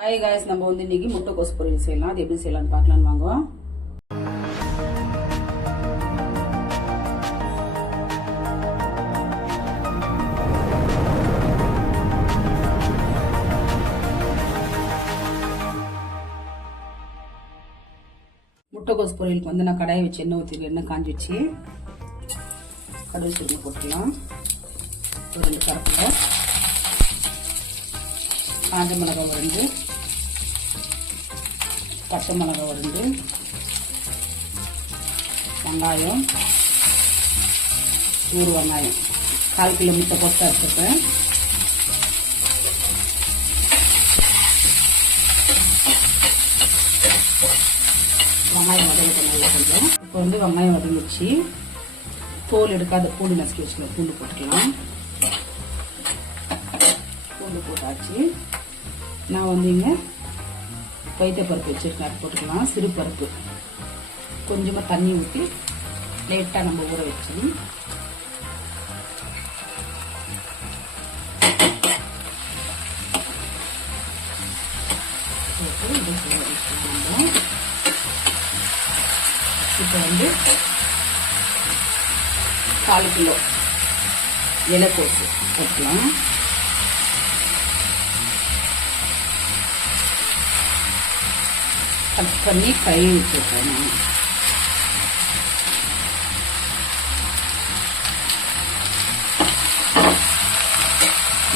Hi guys, நம்ம வந்து இன்னைக்கு முட்டைக்கோஸ் பொரியல் செய்யலாம். அது எப்படி செய்யலாம்னு பார்க்கலான்னு வாங்க. முட்டைக்கோஸ் பொரியலுக்கு வந்து நான் கடாயை வச்சு எண்ணெய் ஊற்றி எண்ணெய் காஞ்சி வச்சு கடுகு சீரகம் போட்டுக்கலாம். ஒரு 2 கரப்பில் காஞ்ச மிளகாய் ஒரு 2, பச்சை மிளகாய் ஒரு 2, வெங்காயம், ஒரு வெங்காயம் 1/4 கிலோ முட்டை போட்டு எடுத்துப்பேன். வெங்காயம் வதங்க கொஞ்சம். இப்போ வந்து வெங்காயம் வதங்கிச்சு. தோல் எடுக்காத பூண்டு நசுக்கி வச்சுக்கலாம். பூண்டு போட்டுக்கலாம். பூண்டு போட்டாச்சு. நான் வந்து இங்கே பருப்பு வச்சுருக்கேன், அது போட்டுக்கலாம். சிறு பருப்பு கொஞ்சமாக தண்ணி ஊற்றி லைட்டாக நம்ம ஊற வச்சு இப்போ வந்து 1/4 கிலோ இலைக்கோசு போட்டுக்கலாம். கட் பண்ணி கழுவி வச்சுருக்கேன் நான்.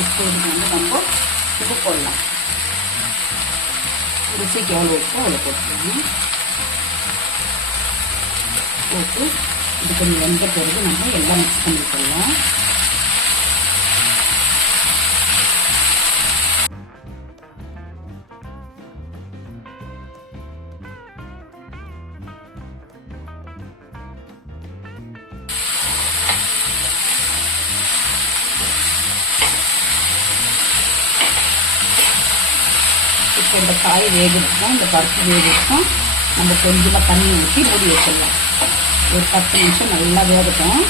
இப்போ இதுக்கு வந்து நம்ம உப்பு போடலாம். ருசிக்கு எவ்வளோ உப்போ அவ்வளோ போட்டுக்கலாம். போட்டு இது கொஞ்சம் வெந்த பிறகு நம்ம எல்லாம் மிக்ஸ் பண்ணிக்கலாம். இப்போ இந்த காய் வேகட்டும், இந்த பருப்பு வேகட்டும். நம்ம கொஞ்சமாக தண்ணி ஊற்றி மூடி வச்சிடலாம். ஒரு 10 நிமிஷம் நல்லா வேகட்டும்.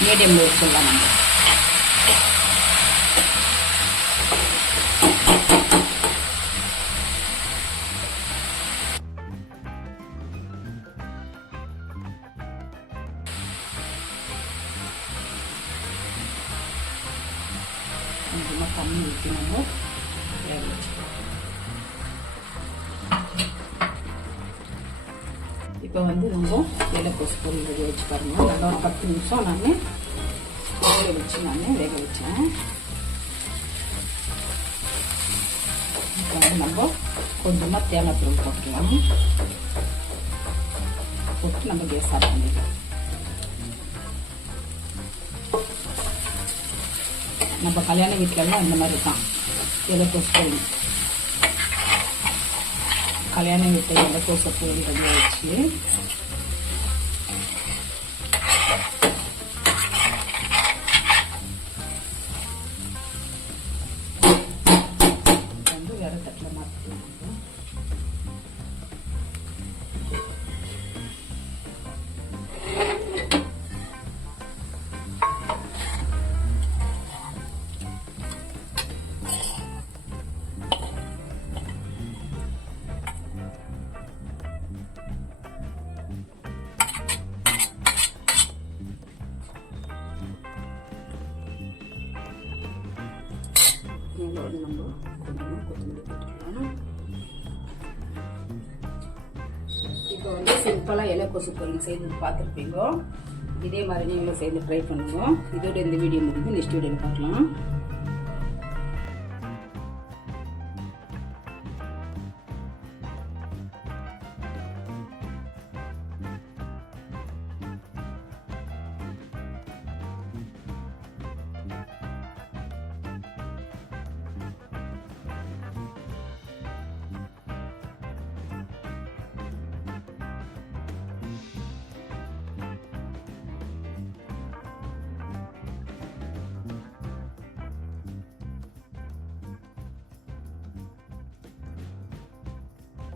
மீடியமில் வச்சிடலாம். நம்ம கொஞ்சமாக தண்ணி ஊற்றி நம்ம வேக வச்சுக்கலாம். இப்போ வந்து ரொம்ப இலைக்கோசு பொரியல் வேக வச்சு பாருங்க. நல்லா ஒரு 10 நிமிஷம் நான் வேக வச்சேன். இப்போ வந்து நம்ம கொஞ்சமாக தேங்காய் தூள் போட்டுக்கலாம். போட்டு நம்ம கேஸ் ஆஃப் பண்ணிக்கலாம். நம்ம கல்யாண வீட்டிலலாம் இந்த மாதிரி தான் இலைக்கோசு பொரியல். கல்யாண வீட்டில் இலைக்கோசு பொரியல் ரெடியாக வச்சு வந்து வேற தட்டில் மாற்றிக்கலாம். மேலே வந்து நம்ம கொஞ்சமாக கொத்தமல்லி போட்டுக்கலாம். இப்போ வந்து சிம்பிளாக இலைக்கோசு பொரியல் செய்து பார்த்துருப்பீங்க. இதே மாதிரி நீங்களும் செய்து ட்ரை பண்ணுங்க. இதோட இந்த வீடியோ முடிஞ்சு நெக்ஸ்ட் வீடியோவில் பார்க்கலாம்.